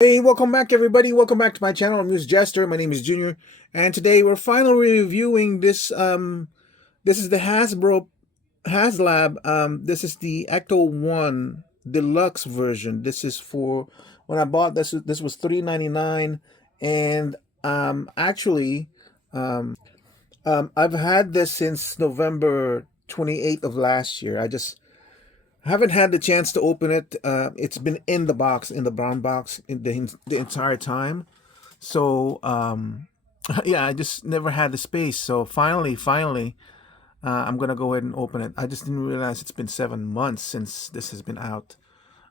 Hey, welcome back everybody. Welcome back to my channel. I'm AmusedJester. My name is Junior, and today we're finally reviewing this is the Haslab. This is the Ecto-1 Deluxe version. This is for when I bought this was $3.99, and actually I've had this since November 28th of last year. I haven't had the chance to open it. It's been in the box, in the brown box, in the entire time. So yeah, I just never had the space. So finally, I'm gonna go ahead and open it. I just didn't realize it's been 7 months since this has been out.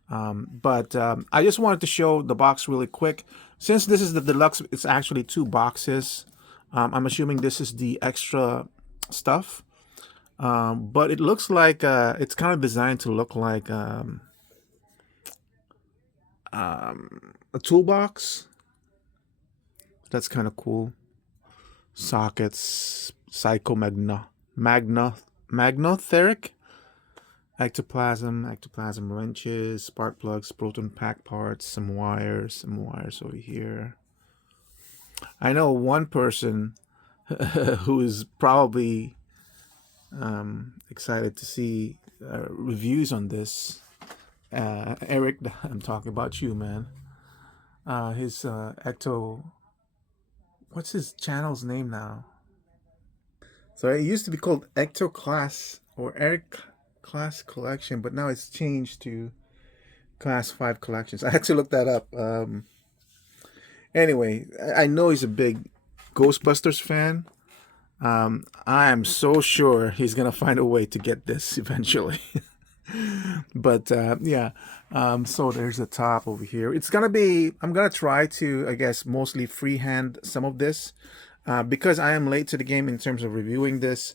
But I just wanted to show the box really quick. Since this is the deluxe, it's actually two boxes. I'm assuming this is the extra stuff. But it looks like it's kind of designed to look like a toolbox. That's kind of cool. Sockets, magnetheric, ectoplasm wrenches, spark plugs, proton pack parts, some wires over here. I know one person who is probably excited to see reviews on this. Eric, I'm talking about you, man. His Ecto, what's his channel's name now? So it used to be called Ecto Class or Eric Class Collection, but now it's changed to Class 5 Collections. I had to look that up. Anyway, I know he's a big Ghostbusters fan. I am so sure he's gonna find a way to get this eventually. But yeah, so there's the top over here. It's gonna be, I'm gonna try to, I guess, mostly freehand some of this because I am late to the game in terms of reviewing this,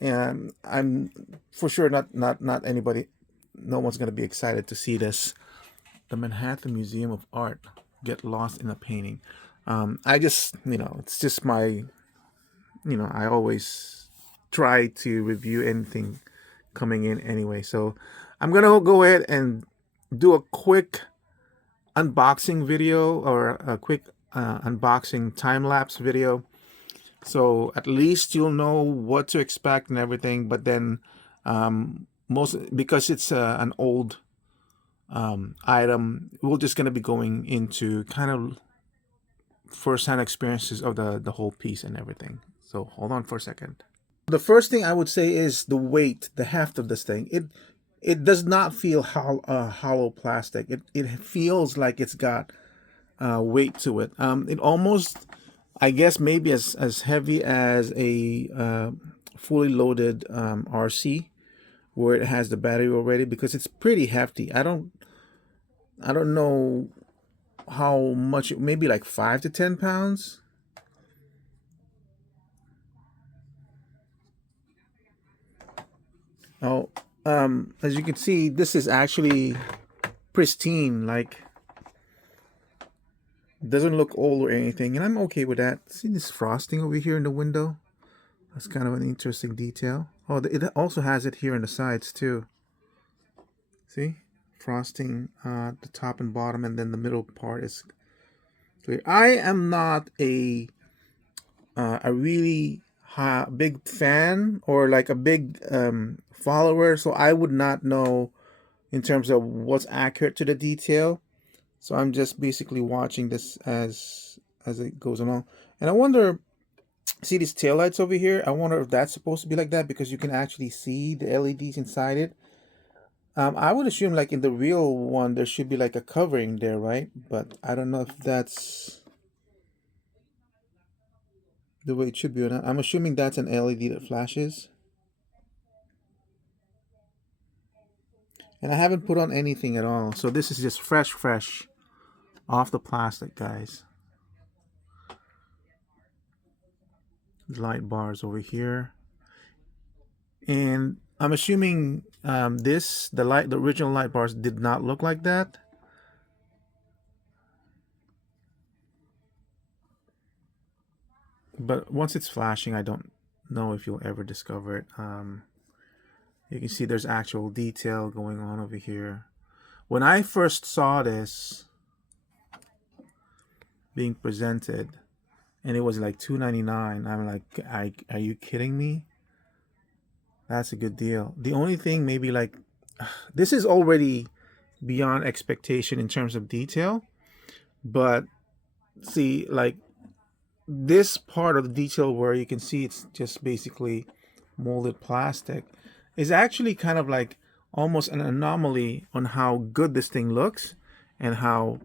and I'm for sure not anybody, no one's gonna be excited to see this. The Manhattan Museum of Art, get lost in a painting. I just, it's just my, I always try to review anything coming in anyway. So I'm gonna go ahead and do a quick unboxing video, or a quick unboxing time-lapse video, so at least you'll know what to expect and everything. But then most, because it's an old item, we're just gonna be going into kind of first-hand experiences of the whole piece and everything. So hold on for a second. The first thing I would say is the weight, the heft of this thing. It does not feel hollow plastic. It feels like it's got weight to it. It almost, I guess, maybe as heavy as a fully loaded RC, where it has the battery already, because it's pretty hefty. I don't know how much. Maybe like 5 to 10 pounds. Oh, as you can see, this is actually pristine. Like, doesn't look old or anything, and I'm okay with that. See this frosting over here in the window? That's kind of an interesting detail. Oh, it also has it here on the sides too. See, frosting the top and bottom, and then the middle part is clear. I am not a really big fan, or like a big follower, so I would not know in terms of what's accurate to the detail. So I'm just basically watching this as it goes along. And I wonder, see these taillights over here? I wonder if that's supposed to be like that, because you can actually see the LEDs inside it. I would assume like in the real one there should be like a covering there, right? But I don't know if that's the way it should be or not. I'm assuming that's an LED that flashes. And I haven't put on anything at all. So this is just fresh off the plastic, guys. Light bars over here. And I'm assuming the original light bars did not look like that. But once it's flashing, I don't know if you'll ever discover it. You can see there's actual detail going on over here. When I first saw this, being presented, and it was like $2.99. I'm like, are you kidding me? That's a good deal. The only thing, maybe like, this is already beyond expectation in terms of detail, but see, like this part of the detail where you can see it's just basically molded plastic is actually kind of like almost an anomaly on how good this thing looks, and how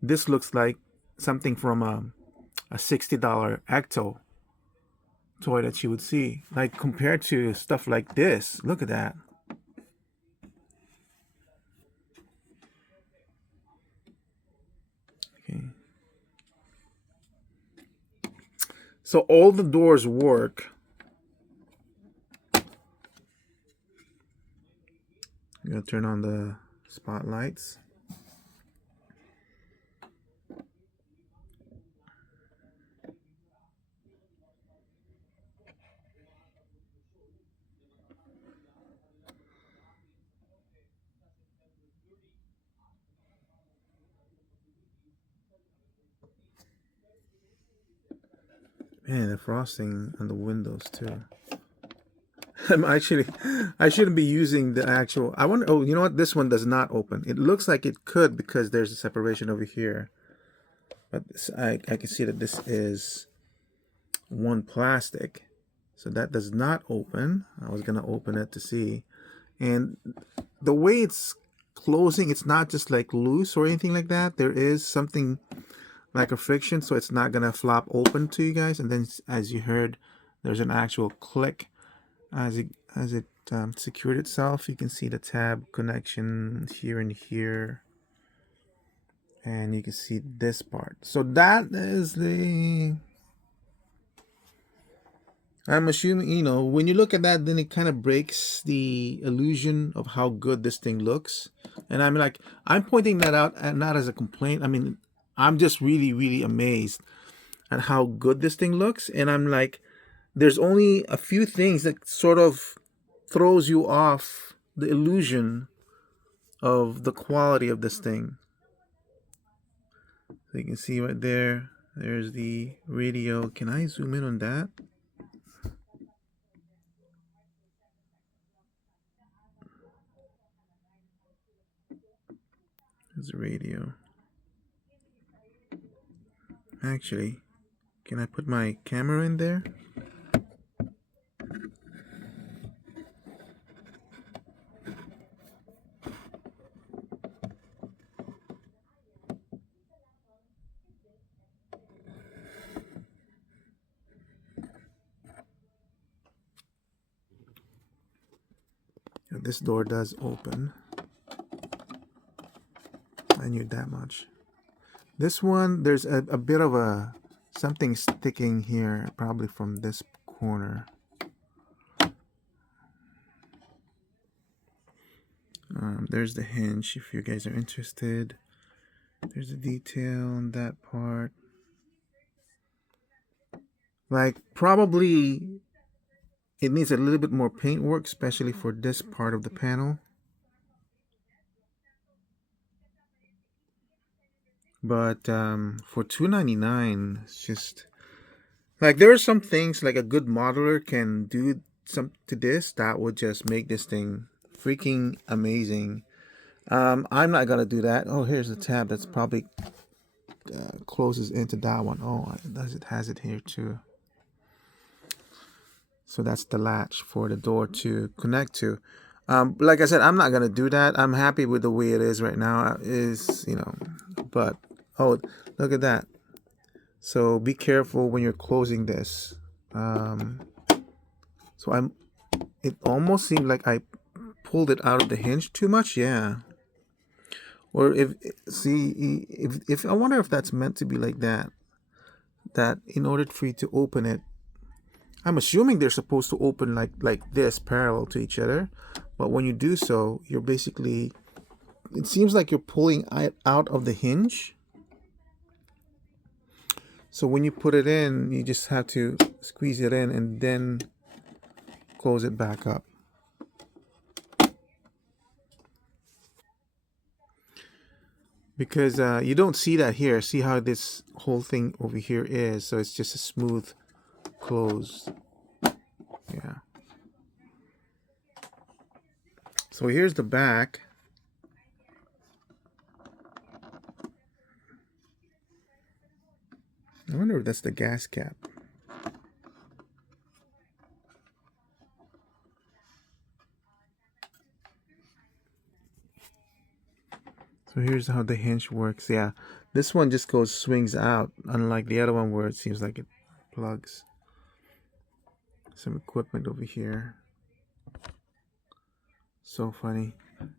this looks like something from a $60 Ecto toy that you would see, like compared to stuff like this. Look at that. Okay. So all the doors work. I'm gonna turn on the spotlights. Man, the frosting on the windows too. I shouldn't be using the actual. I wonder. Oh, you know what? This one does not open. It looks like it could because there's a separation over here. But this, I can see that this is one plastic, so that does not open. I was gonna open it to see, and the way it's closing, it's not just like loose or anything like that. There is something like a friction, so it's not gonna flop open to you guys. And then, as you heard, there's an actual click as it secured itself. You can see the tab connection here and here, and you can see this part. So that is the, I'm assuming, you know, when you look at that, then it kind of breaks the illusion of how good this thing looks. And I'm like, I'm pointing that out not as a complaint. I mean, I'm just really, really amazed at how good this thing looks. And I'm like, there's only a few things that sort of throws you off the illusion of the quality of this thing. So you can see right there, there's the radio. Can I zoom in on that? There's the radio. Actually, can I put my camera in there? This door does open. I knew that much. This one, there's a bit of a something sticking here, probably from this corner. There's the hinge if you guys are interested. There's a detail on that part. Like, probably it needs a little bit more paint work, especially for this part of the panel. But for $2.99, it's just like, there are some things like a good modeler can do some to this that would just make this thing freaking amazing. I'm not gonna do that. Oh, here's the tab that's probably closes into that one. Oh, it has it here too. So that's the latch for the door to connect to. Like I said, I'm not gonna do that. I'm happy with the way it is right now. But oh, look at that. So be careful when you're closing this. So it almost seemed like I pulled it out of the hinge too much. Yeah. Or if I wonder if that's meant to be like that. That in order for you to open it, I'm assuming they're supposed to open like this, parallel to each other. But when you do so, you're basically, it seems like you're pulling it out of the hinge. So when you put it in, you just have to squeeze it in and then close it back up. because you don't see that here. See how this whole thing over here is, so it's just a smooth close. Yeah. So here's the back. I wonder if that's the gas cap. So here's how the hinge works. Yeah, this one just swings out, unlike the other one where it seems like it plugs. Some equipment over here. So funny.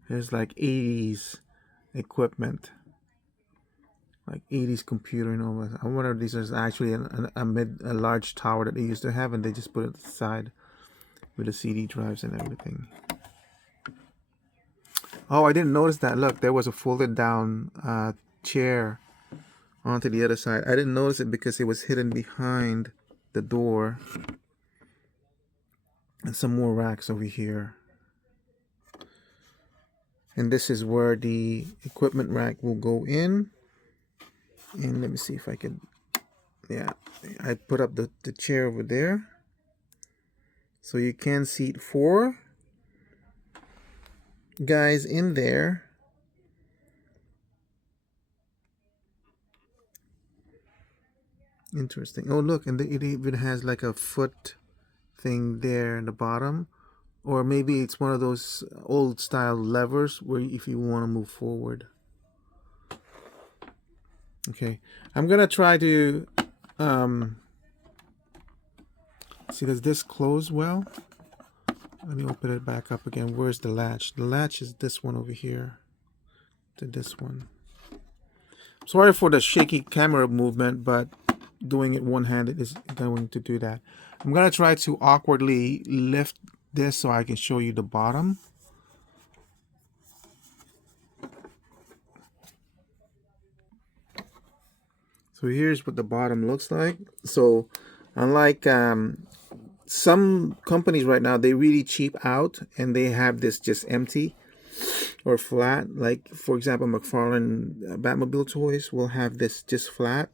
There's like 80s equipment, like 80s computer and all that. I wonder if these are actually a large tower that they used to have, and they just put it aside with the CD drives and everything. Oh, I didn't notice that. Look, there was a folded down chair onto the other side. I didn't notice it because it was hidden behind the door. And some more racks over here. And this is where the equipment rack will go in. And let me see if I can, yeah, I put up the chair over there. So you can seat 4 guys in there. Interesting. Oh, look, and it even has like a foot thing there in the bottom. Or maybe it's one of those old style levers where if you want to move forward. Okay, I'm gonna try to see, does this close well? Let me open it back up again. Where's the latch? The latch is this one over here to this one. Sorry for the shaky camera movement, but doing it one-handed is going to do that. I'm gonna try to awkwardly lift this so I can show you the bottom. So here's what the bottom looks like. So unlike some companies right now, they really cheap out and they have this just empty or flat. Like for example, McFarlane Batmobile toys will have this just flat.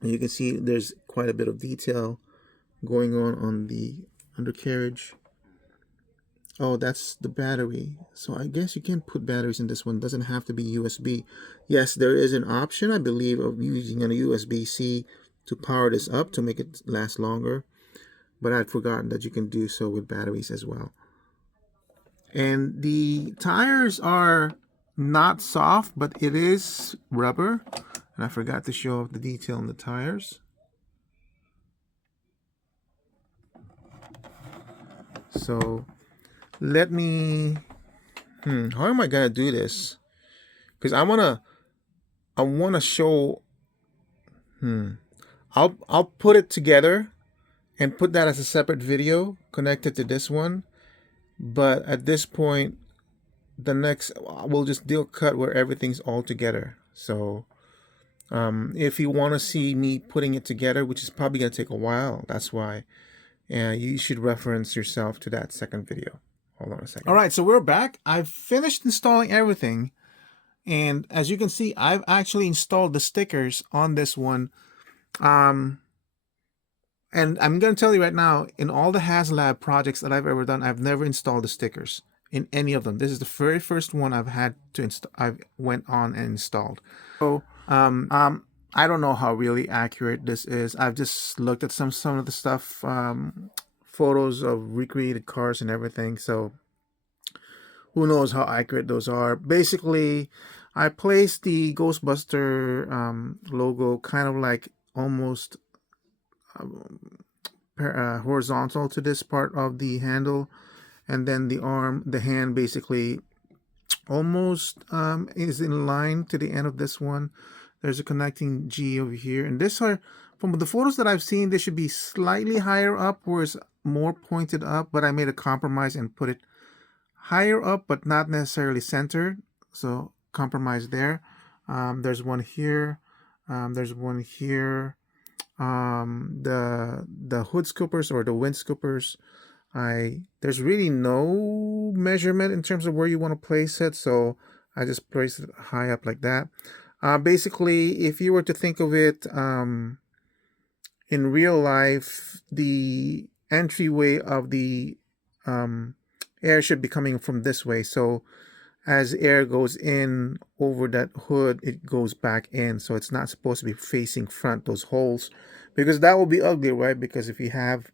And you can see there's quite a bit of detail going on the undercarriage. Oh, that's the battery. So I guess you can put batteries in this one. It doesn't have to be USB. Yes, there is an option, I believe, of using a USB-C to power this up to make it last longer. But I'd forgotten that you can do so with batteries as well. And the tires are not soft, but it is rubber. And I forgot to show off the detail on the tires. So let me, how am I gonna do this? Because I wanna show, I'll put it together and put that as a separate video connected to this one. But at this point, the next, we'll just do a cut where everything's all together. So if you want to see me putting it together, which is probably going to take a while, that's why you should reference yourself to that second video. Hold on a second. All right, so we're back. I've finished installing everything. And as you can see, I've actually installed the stickers on this one. And I'm going to tell you right now, in all the Haslab projects that I've ever done, I've never installed the stickers in any of them. This is the very first one I've had to install. I went on and installed. So I don't know how really accurate this is. I've just looked at some of the stuff, photos of recreated cars and everything. So who knows how accurate those are. Basically, I placed the Ghostbuster logo kind of like almost horizontal to this part of the handle, and then the hand basically almost is in line to the end of this one. There's a connecting G over here, and this are, from the photos that I've seen, this should be slightly higher up where it's more pointed up, but I made a compromise and put it higher up but not necessarily centered, so compromise there. There's one here, there's one here. The hood scoopers or the wind scoopers, there's really no measurement in terms of where you want to place it, so I just placed it high up like that. Basically, if you were to think of it in real life, the entryway of the um, air should be coming from this way. So as air goes in over that hood, it goes back in. So it's not supposed to be facing front, those holes, because that will be ugly, right? Because if you have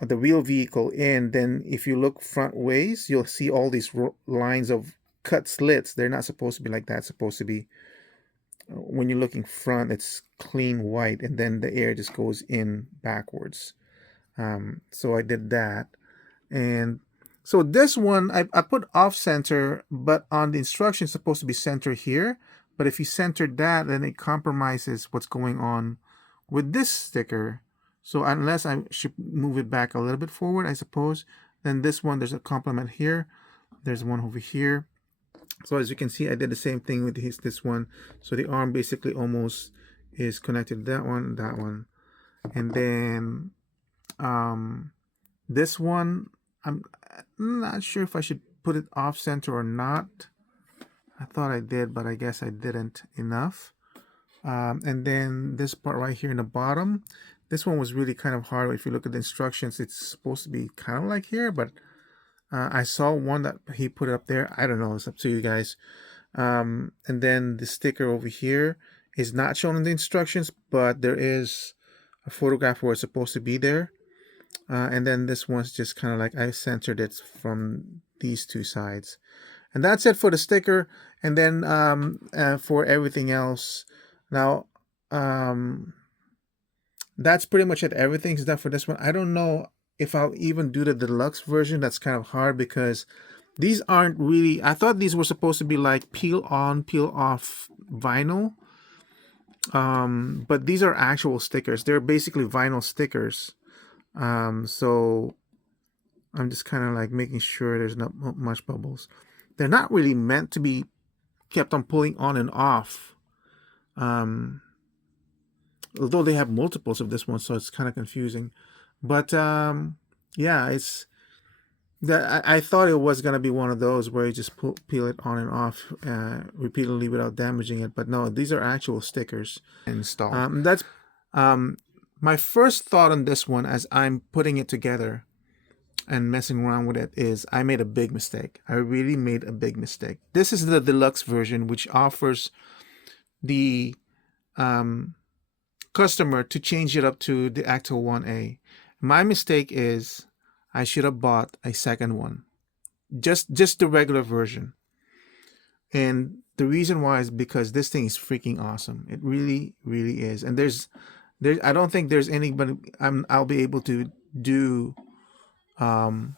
the real vehicle in, then if you look front ways, you'll see all these lines of cut slits. They're not supposed to be like that. It's supposed to be, when you're looking front, it's clean white, and then the air just goes in backwards. So I did that. And so this one, I put off center, but on the instruction, it's supposed to be center here. But if you center that, then it compromises what's going on with this sticker. So unless I should move it back a little bit forward, I suppose, then this one, there's a complement here. There's one over here. So as you can see, I did the same thing with this one. So the arm basically almost is connected to that one. And then this one, I'm not sure if I should put it off center or not. I thought I did, but I guess I didn't enough. And then this part right here in the bottom, this one was really kind of hard. If you look at the instructions, it's supposed to be kind of like here, but I saw one that he put up there. I don't know. It's up to you guys. And then the sticker over here is not shown in the instructions, but there is a photograph where it's supposed to be there. And then this one's just kind of like I centered it from these two sides. And that's it for the sticker. And then for everything else, now that's pretty much it. Everything's done for this one. I don't know if I'll even do the deluxe version. That's kind of hard because these aren't really, I thought these were supposed to be like peel on, peel off vinyl. But these are actual stickers. They're basically vinyl stickers. So I'm just kind of like making sure there's not much bubbles. They're not really meant to be kept on pulling on and off. Although they have multiples of this one, so it's kind of confusing. But yeah, it's that I thought it was gonna be one of those where you just peel it on and off repeatedly without damaging it. But no, these are actual stickers installed. That's my first thought on this one as I'm putting it together and messing around with it is I made a big mistake. I really made a big mistake. This is the deluxe version, which offers the customer to change it up to the Ecto-1A. My mistake is I should have bought a second one, just the regular version. And the reason why is because this thing is freaking awesome. It really, really is. And I don't think there's anybody I'll be able to do. I'll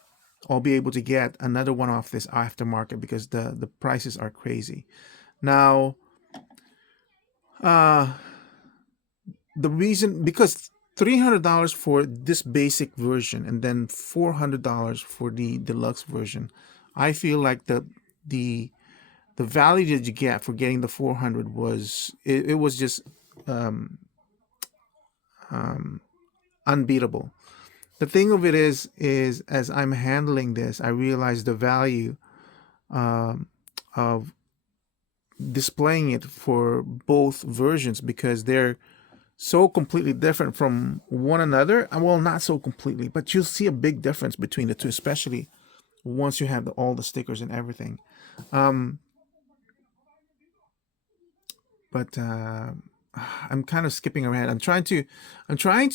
be able to get another one off this aftermarket because the prices are crazy. Now, the reason, because $300 for this basic version and then $400 for the deluxe version, I feel like the value that you get for getting the 400 was it was just unbeatable. The thing of it is as I'm handling this, I realize the value of displaying it for both versions because they're so completely different from one another. Well, not so completely, but you'll see a big difference between the two, especially once you have all the stickers and everything. But I'm kind of skipping around. I'm trying to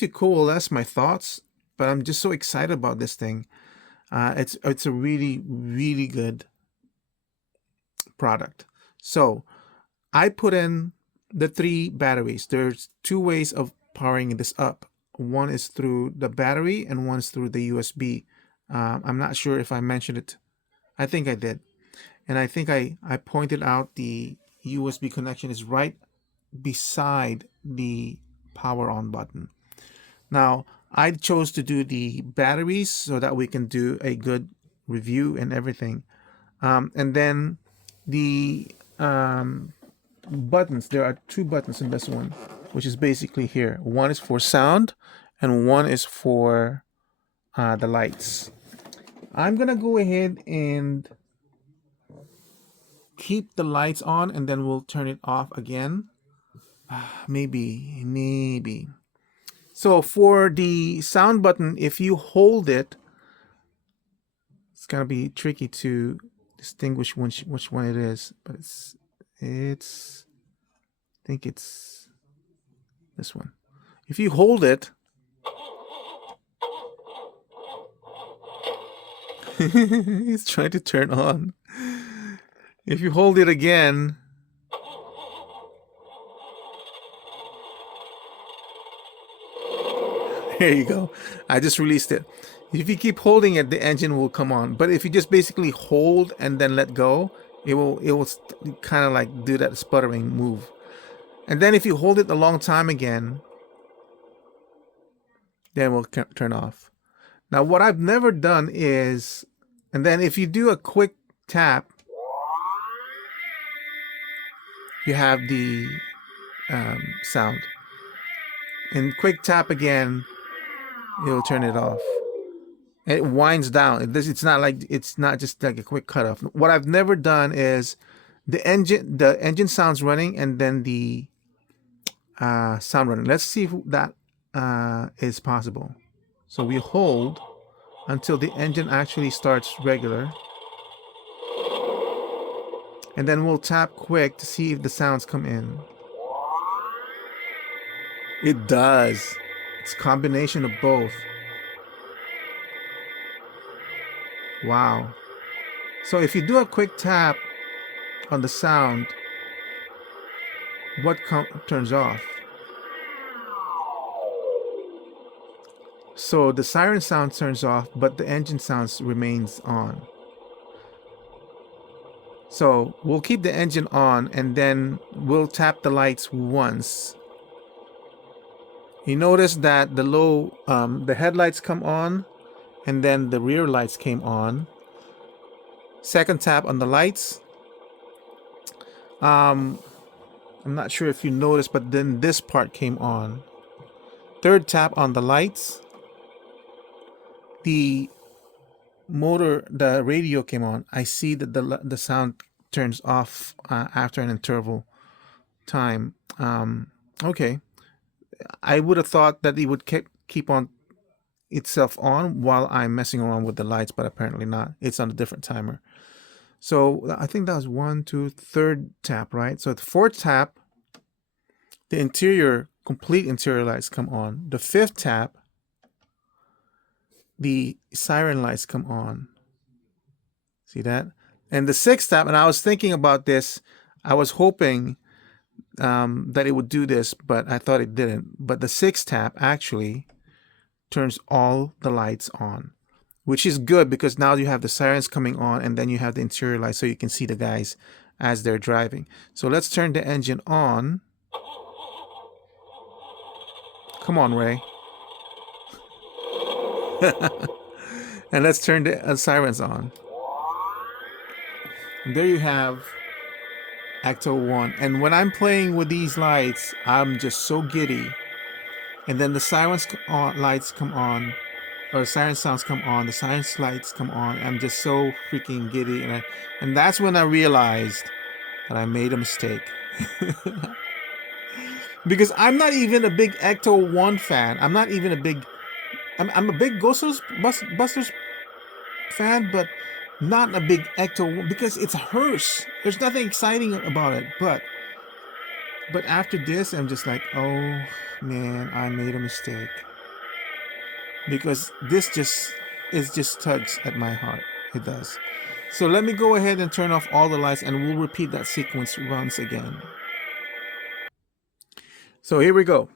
coalesce my thoughts, but I'm just so excited about this thing. It's a really, really good product. So I put in the 3 batteries. There's 2 ways of powering this up. One is through the battery and one is through the USB. I'm not sure if I mentioned it. I think I did. And I think I pointed out the USB connection is right beside the power on button. Now, I chose to do the batteries so that we can do a good review and everything. And then the buttons, there are 2 buttons in this one, which is basically here. One is for sound and one is for the lights. I'm gonna go ahead and keep the lights on and then we'll turn it off again. Maybe. So for the sound button, if you hold it, it's gonna be tricky to distinguish which one it is, but it's I think it's this one. If you hold it, it's trying to turn on. If you hold it again, there you go. I just released it. If you keep holding it, the engine will come on. But if you just basically hold and then let go, it will kind of like do that sputtering move. And then if you hold it a long time again, then we'll turn off. Now what I've never done is, and then if you do a quick tap, you have the sound. And quick tap again, it'll turn it off. And it winds down. It's not just like a quick cutoff. What I've never done is the engine sounds running and then the sound running. Let's see if that is possible. So we hold until the engine actually starts regular. And then we'll tap quick to see if the sounds come in. It does. It's a combination of both. Wow. So if you do a quick tap on the sound, what turns off? So the siren sound turns off, but the engine sounds remains on. So we'll keep the engine on and then we'll tap the lights once. You notice that the headlights come on and then the rear lights came on. Second tap on the lights. I'm not sure if you noticed, but then this part came on. Third tap on the lights. The radio came on. I see that the sound turns off after an interval time. Okay. I would have thought that it would keep on itself on while I'm messing around with the lights, but apparently not. It's on a different timer. So I think that was 1, 2, third tap, right? So the fourth tap, the complete interior lights come on. The fifth tap, the siren lights come on. See that? And the sixth tap, and I was thinking about this, I was hoping that it would do this, but I thought it didn't. But the sixth tap actually turns all the lights on, which is good because now you have the sirens coming on and then you have the interior lights so you can see the guys as they're driving. So let's turn the engine on. Come on, Ray. And let's turn the sirens on. And there you have Ecto-1. And when I'm playing with these lights, I'm just so giddy. And then the sirens lights come on, or the siren sounds come on, the siren lights come on. I'm just so freaking giddy. And that's when I realized that I made a mistake. Because I'm not even a big Ecto-1 fan. I'm not even a big... I'm a big Ghostbusters fan, but not a big Ecto-1 because it's a hearse. There's nothing exciting about it. But after this, I'm just like, oh man, I made a mistake. Because this just tugs at my heart. It does. So let me go ahead and turn off all the lights and we'll repeat that sequence once again. So here we go.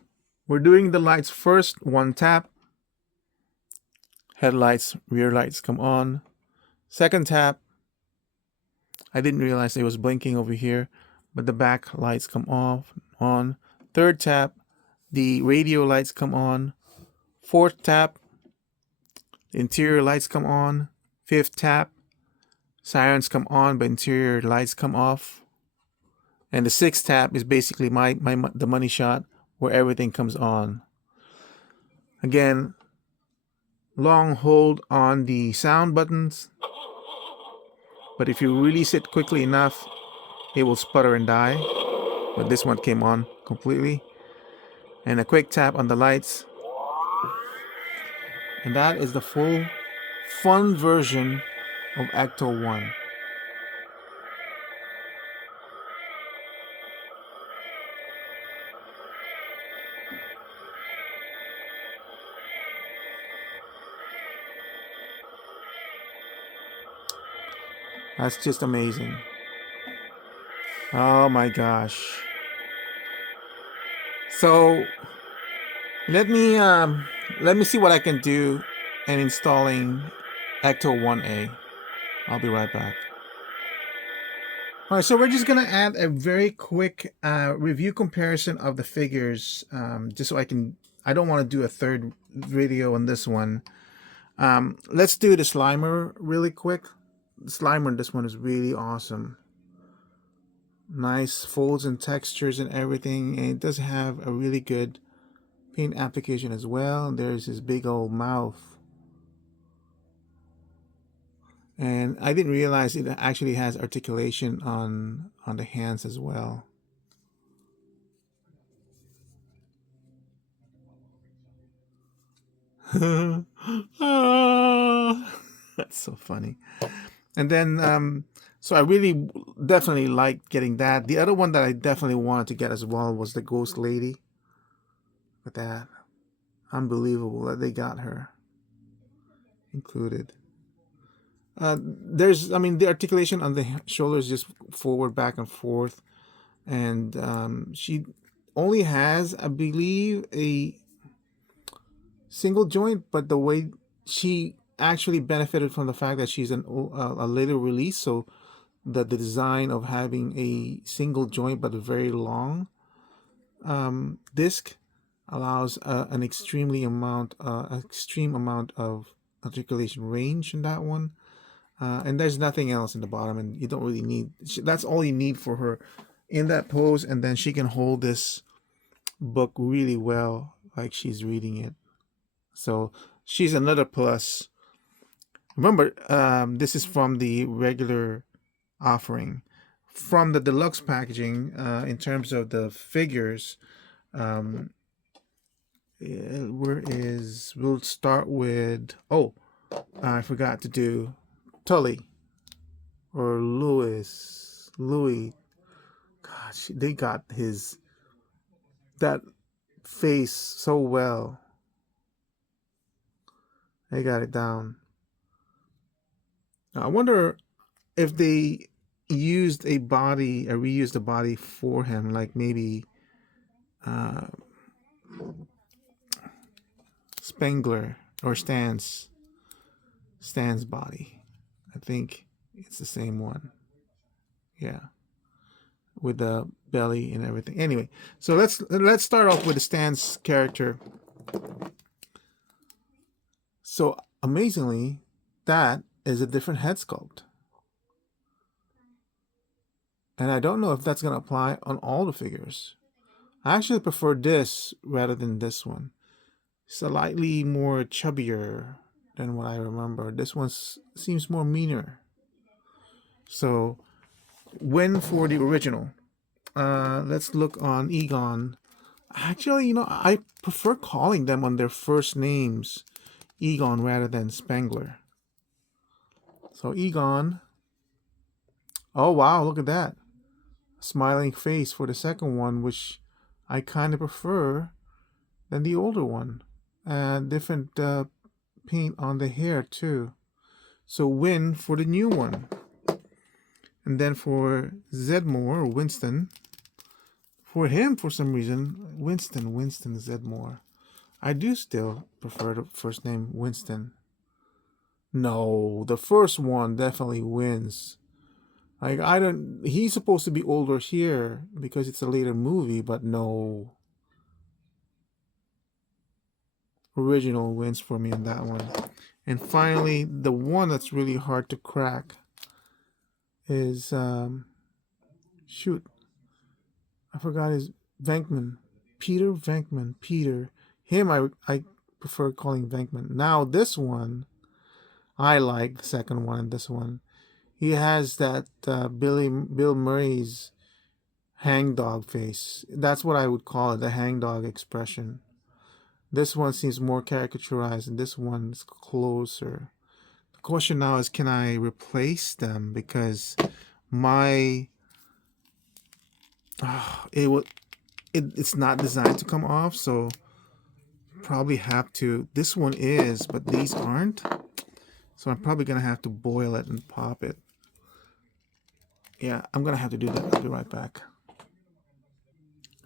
We're doing the lights first, one tap. Headlights, rear lights come on. Second tap. I didn't realize it was blinking over here, but the back lights come off, on. Third tap, the radio lights come on. Fourth tap, the interior lights come on. Fifth tap, sirens come on, but interior lights come off. And the sixth tap is basically the money shot where everything comes on. Again, long hold on the sound buttons, but if you release it quickly enough, it will sputter and die. But this one came on completely. And a quick tap on the lights. And that is the full fun version of Ecto-1. That's just amazing. Oh my gosh. So let me see what I can do in installing Ecto-1A. I'll be right back. All right, so we're just gonna add a very quick review comparison of the figures, just so I don't want to do a third video on this one. Let's do the Slimer really quick. The Slimer in this one is really awesome. Nice folds and textures and everything, and it does have a really good paint application as well. There's his big old mouth. And I didn't realize it actually has articulation on the hands as well. That's so funny. And then so I really definitely liked getting that. The other one that I definitely wanted to get as well was the Ghost Lady. Look at that. Unbelievable that they got her included. The articulation on the shoulders just forward, back and forth. And she only has, I believe, a single joint, but the way she actually benefited from the fact that she's a later release, so the design of having a single joint but a very long disc allows an extreme amount of articulation range in that one. And there's nothing else in the bottom, and you don't really need, that's all you need for her in that pose. And then she can hold this book really well, like she's reading it. So she's another plus. Remember, this is from the regular offering. From the deluxe packaging, in terms of the figures, we'll start with, I forgot to do Tully or Louis. Gosh, they got that face so well. They got it down. Now, I wonder if they reused the body for him, like maybe Spengler or Stan's body. I think it's the same one. Yeah, with the belly and everything. Anyway, so let's start off with the Stan's character. So amazingly, that is a different head sculpt. And I don't know if that's going to apply on all the figures. I actually prefer this rather than this one. Slightly more chubbier than what I remember. This one seems more meaner. So, win for the original. Let's look on Egon. Actually, I prefer calling them on their first names, Egon rather than Spengler. So Egon. Oh wow, look at that. Smiling face for the second one, which I kind of prefer than the older one. Different paint on the hair too. So win for the new one. And then for Zedmore, or Winston, for him, for some reason, Winston Zedmore. I do still prefer the first name Winston. No, the first one definitely wins. Like, he's supposed to be older here because it's a later movie, but no. Original wins for me on that one. And finally, the one that's really hard to crack is, shoot, I forgot his, Venkman. Peter Venkman. Peter. Him, I prefer calling Venkman. Now, this one, I like the second one and this one. He has that Bill Murray's hangdog face. That's what I would call it, the hangdog expression. This one seems more caricaturized, and this one's closer. The question now is, can I replace them? Because my it's not designed to come off, so probably have to. This one is, but these aren't. So I'm probably gonna have to boil it and pop it. Yeah, I'm gonna have to do that. I'll be right back.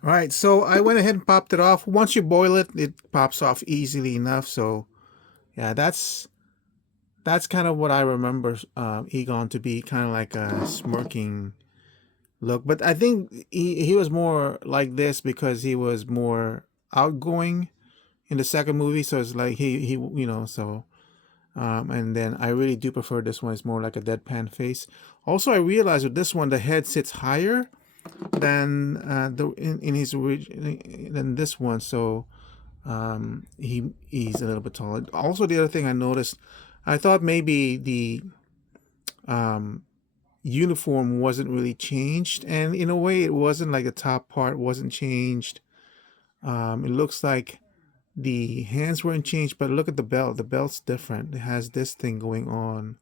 All right, so I went ahead and popped it off. Once you boil it, it pops off easily enough. So yeah, that's kind of what I remember Egon to be, kind of like a smirking look. But I think he was more like this because he was more outgoing in the second movie. So it's like he so and then I really do prefer this one. It's more like a deadpan face. Also, I realized with this one the head sits higher than in his than this one. So he's a little bit taller. Also, the other thing I noticed, I thought maybe the um, uniform wasn't really changed, and in a way, it wasn't. Like the top part wasn't changed. It looks like the hands weren't changed, but look at the belt. The belt's different. It has this thing going on.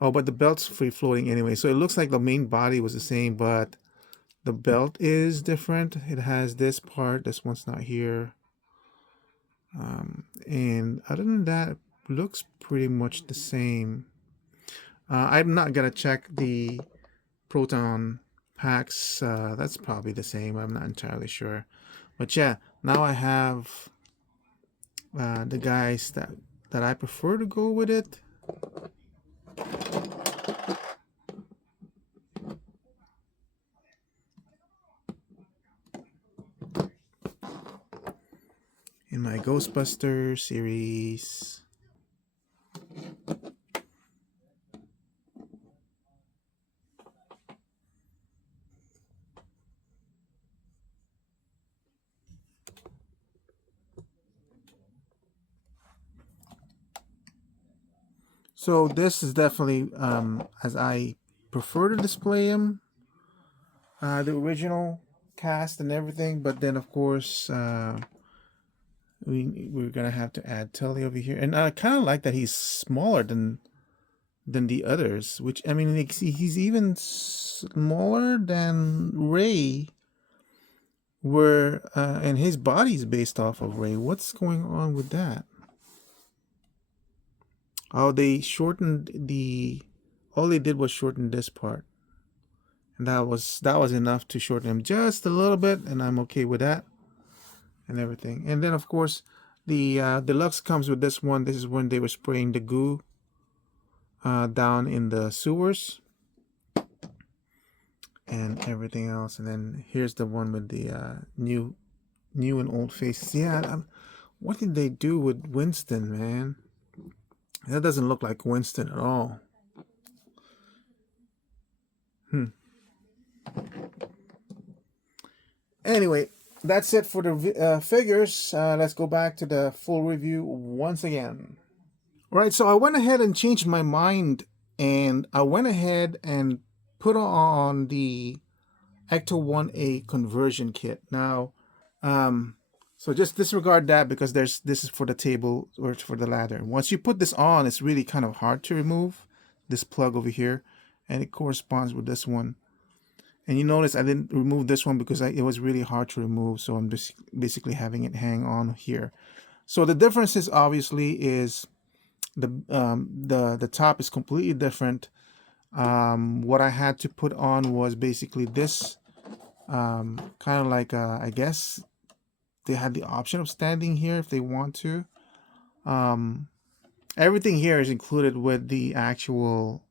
Oh, but the belt's free floating anyway, so it looks like the main body was the same, but the belt is different. It has this part. This one's not here. And other than that, it looks pretty much the same. I'm not gonna check the proton packs. That's probably the same. I'm not entirely sure. But yeah, now I have the guys that I prefer to go with it. In my Ghostbusters series. So this is definitely as I prefer to display him, the original cast and everything. But then of course we're gonna have to add Tully over here, and I kind of like that he's smaller than the others. Which I mean, he's even smaller than Ray, where and his body's based off of Ray. What's going on with that? Oh, they shortened the. All they did was shorten this part, and that was enough to shorten him just a little bit, and I'm okay with that, and everything. And then of course, the deluxe comes with this one. This is when they were spraying the goo down in the sewers and everything else. And then here's the one with the new and old faces. Yeah, what did they do with Winston, man? That doesn't look like Winston at all. Anyway, that's it for the figures. Let's go back to the full review once again. All right, so I went ahead and changed my mind, and I went ahead and put on the Ecto-1A conversion kit. Now, so just disregard that because this is for the table or for the ladder. Once you put this on, it's really kind of hard to remove this plug over here, and it corresponds with this one. And you notice I didn't remove this one because it was really hard to remove, so I'm just basically having it hang on here. So the differences obviously is the top is completely different. What I had to put on was basically this kind of like I guess they had the option of standing here if they want to. Everything here is included with the actual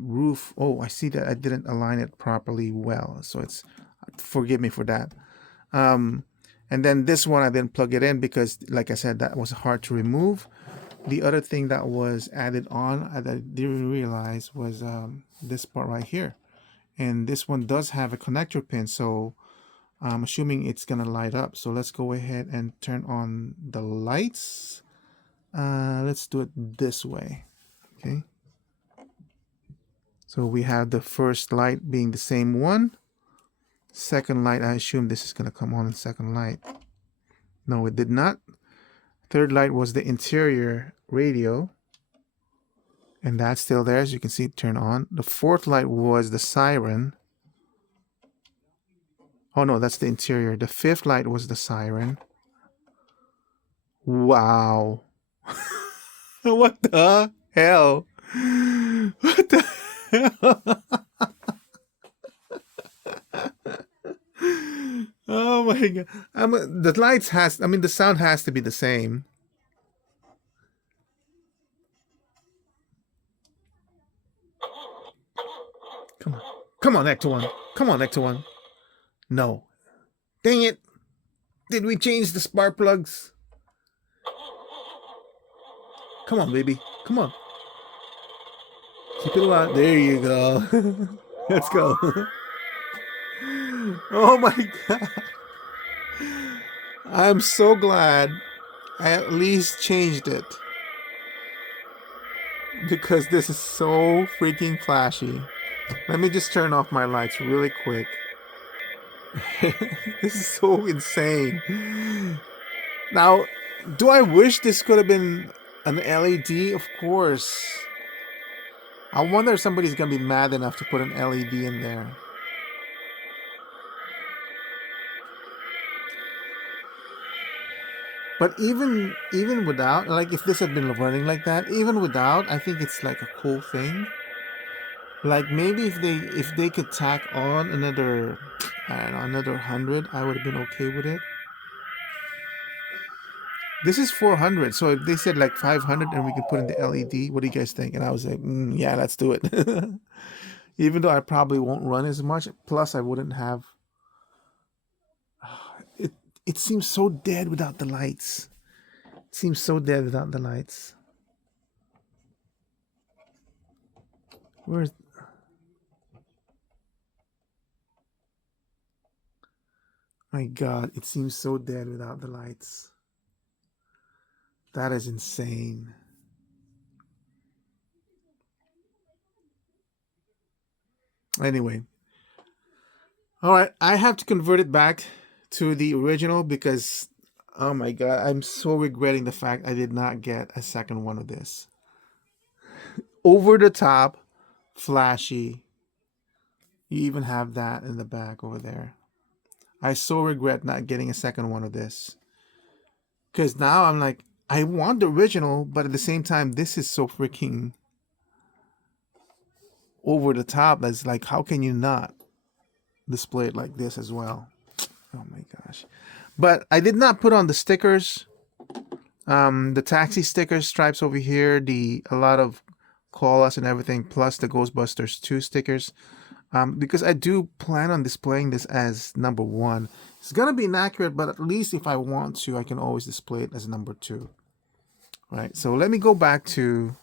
roof. Oh, I see that I didn't align it properly well, so it's forgive me for that. And then this one I didn't plug it in because, like I said, that was hard to remove. The other thing that was added on that I didn't realize was this part right here, and this one does have a connector pin, so I'm assuming it's gonna light up. So let's go ahead and turn on the lights. Let's do it this way. Okay. So we have the first light being the same one. Second light, I assume this is going to come on in second light. No, it did not. Third light was the interior radio. And that's still there, as you can see, turn on. The fourth light was the siren. Oh no, that's the interior. The fifth light was the siren. Wow. What the hell? What the hell? Oh my god. The lights the sound has to be the same. Come on. Come on, Ecto-1. Come on, Ecto-1. No. Dang it. Did we change the spark plugs? Come on, baby. Come on. Keep it alive. There you go. Let's go. Oh my god. I'm so glad I at least changed it. Because this is so freaking flashy. Let me just turn off my lights really quick. This is so insane. Now, do I wish this could have been an LED? Of course. I wonder if somebody's gonna be mad enough to put an LED in there. But even without, like if this had been running like that, even without, I think it's like a cool thing. Like maybe if they could tack on another, I don't know, another 100, I would have been okay with it. This is 400, so if they said like 500 and we could put in the LED, what do you guys think? And I was like, yeah, let's do it. Even though I probably won't run as much, plus I wouldn't have. It seems so dead without the lights. It seems so dead without the lights. Where's... My god, it seems so dead without the lights. That is insane. Anyway. Alright, I have to convert it back to the original because, oh my god, I'm so regretting the fact I did not get a second one of this. Over the top, flashy. You even have that in the back over there. I so regret not getting a second one of this. Because now I'm like, I want the original, but at the same time, this is so freaking over the top. That's like, how can you not display it like this as well? Oh my gosh. But I did not put on the stickers. The taxi sticker stripes over here, a lot of call us and everything, plus the Ghostbusters 2 stickers. Because I do plan on displaying this as number 1. It's gonna be inaccurate, but at least if I want to, I can always display it as number 2. Right, so let me go back to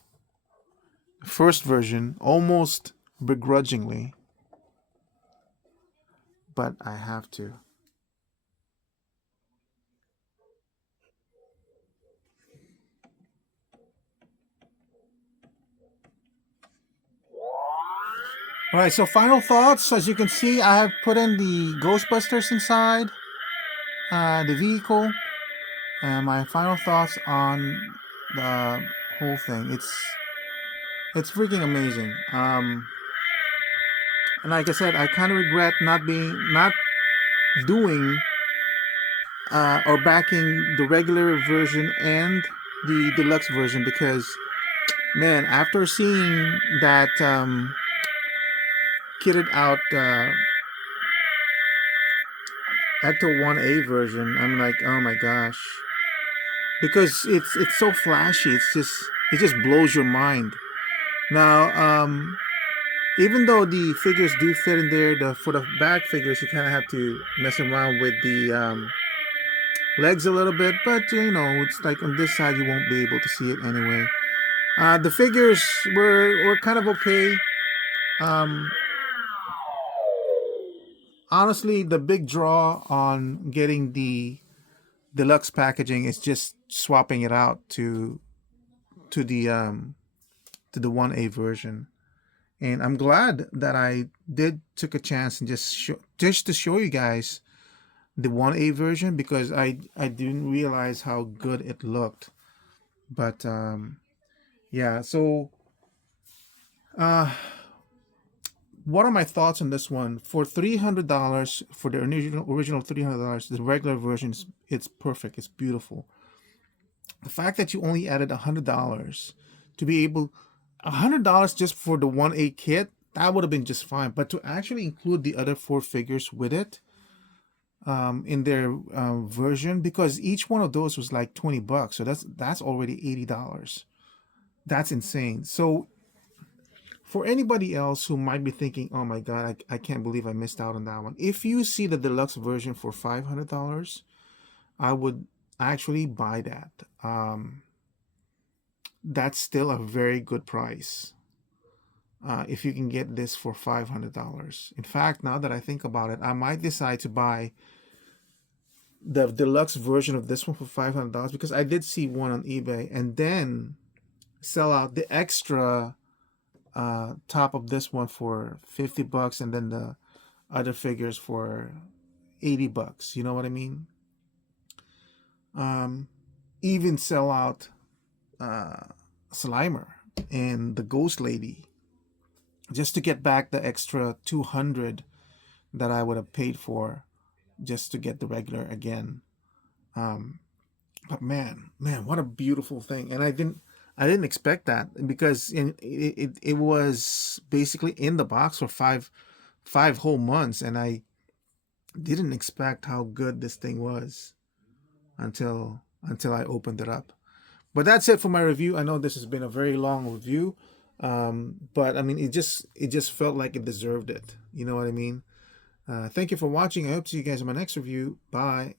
the first version, almost begrudgingly, but I have to. All right, so final thoughts. As you can see, I have put in the Ghostbusters inside the vehicle. And my final thoughts on the whole thing. It's freaking amazing. And like I said, I kind of regret not doing or backing the regular version and the deluxe version, because man, after seeing that kitted out Ecto-1A version, I'm like, oh my gosh, because it's so flashy. It just blows your mind. Now, even though the figures do fit in there, for the back figures, you kind of have to mess around with the legs a little bit, but you know, it's like on this side you won't be able to see it anyway. The figures were kind of okay. Honestly, the big draw on getting the deluxe packaging is just swapping it out to the 1A version. And I'm glad that I did took a chance and just to show you guys the 1A version, because I didn't realize how good it looked. But yeah, so uh what are my thoughts on this one? For $300, for the original $300, the regular version, it's perfect. It's beautiful. The fact that you only added $100 to be able, $100 just for the 1A kit, that would have been just fine. But to actually include the other four figures with it, in their version, because each one of those was like $20, so that's already $80. That's insane. So for anybody else who might be thinking, oh my god, I can't believe I missed out on that one, if you see the deluxe version for $500, I would actually buy that. That's still a very good price, if you can get this for $500. In fact, now that I think about it, I might decide to buy the deluxe version of this one for $500, because I did see one on eBay, and then sell out the extra top of this one for $50, and then the other figures for $80. You know what I mean? Um, Even sell out Slimer and the Ghost Lady just to get back the extra 200 that I would have paid for just to get the regular again. Um, but man, what a beautiful thing! And I didn't expect that, because it was basically in the box for five whole months, and I didn't expect how good this thing was until I opened it up. But that's it for my review. I know this has been a very long review, but I mean, it just felt like it deserved it. You know what I mean? Thank you for watching. I hope to see you guys in my next review. Bye.